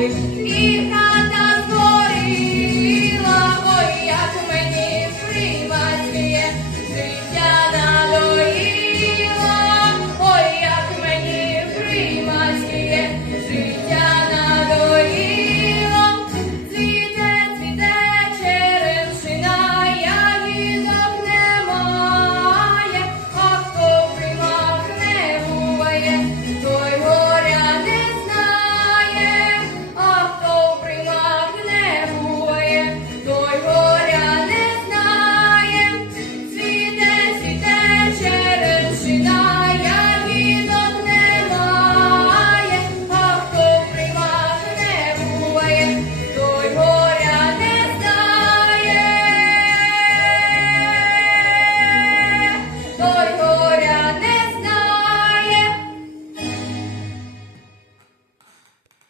life. dois, dois.